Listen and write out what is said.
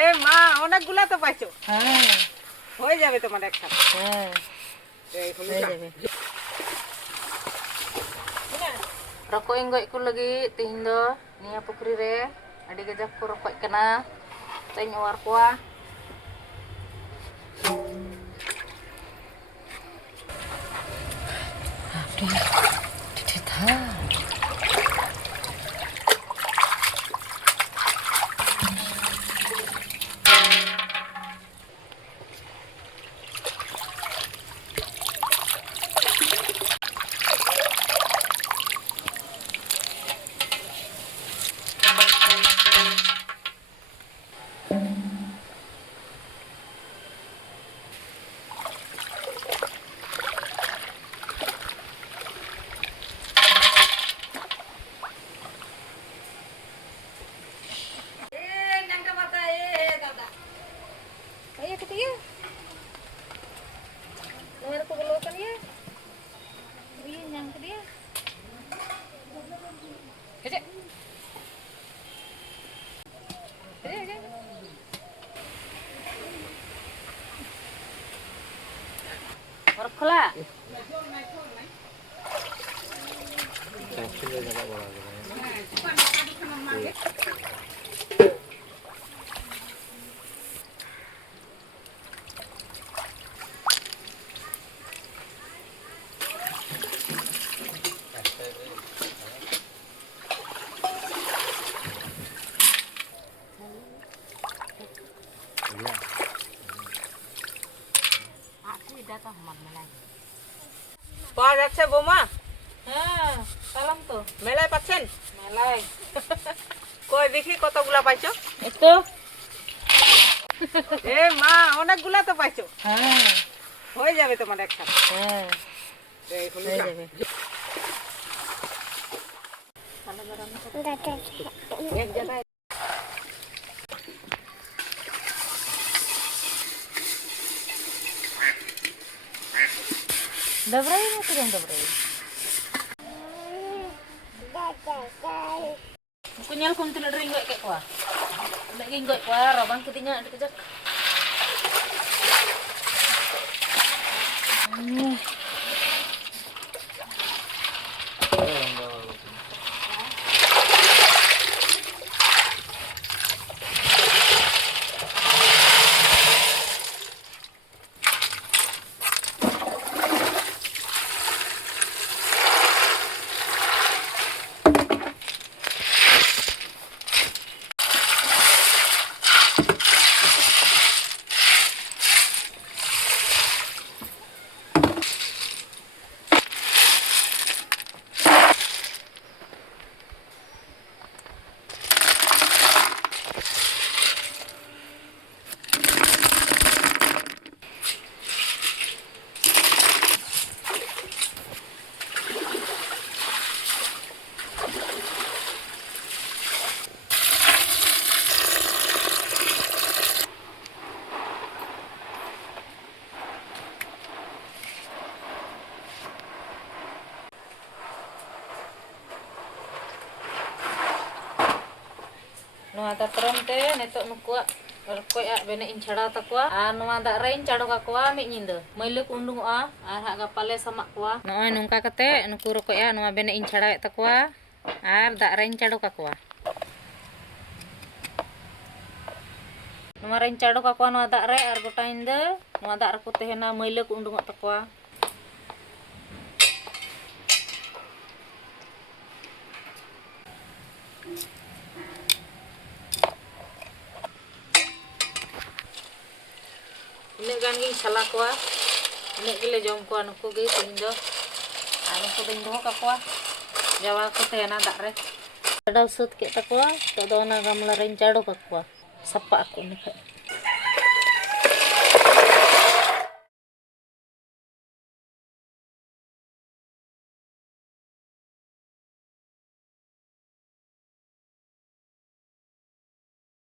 এ মা অনেকগুলা তো পাইছো। হ্যাঁ হয়ে যাবে তোমার একসাথে। হ্যাঁ হয়ে যাবে। Rokok yang gue ikut lagi tingdo nih apa kiri re ada gajah rokok kena tanya war kuah Khula. পাওয়া যাচ্ছে বৌমা? হ্যাঁ সালাম তো মেলায় পাচ্ছেন? মেলায় কই দেখি কতগুলা পাইছো? একটু এ মা অনেকগুলা তো পাইছো। হ্যাঁ হয়ে যাবে তোমার একসাথে। হ্যাঁ হয়ে যাবে। এক জায়গায় Dobray mo ito yung dobray. Kunyal kung tulad rin gawin ko ah. Naging gawin ko ah, rabang ko din niya. Ano ka dyan? Nuwa ta tronte netok nukua koy a benein chada ta kwa nuwa da rain chado ka kwa mi nyindo mailuk undung a ha ga pale sama kwa noy nungka kate nuku rokoy a nuwa benein chada ta kwa ar da rain chado ka kwa nuwa rain chado ka kwa nuwa da re ar gota inde nuwa da ra kutehena mailuk undung ta kwa ini gan gi salah kwa ini gile jom kwa nuku gi tindo anu ko tindo ka kwa jawa ko tena dak re ada sut ke ta kwa to do na gamla ren chado ka kwa sapa aku ni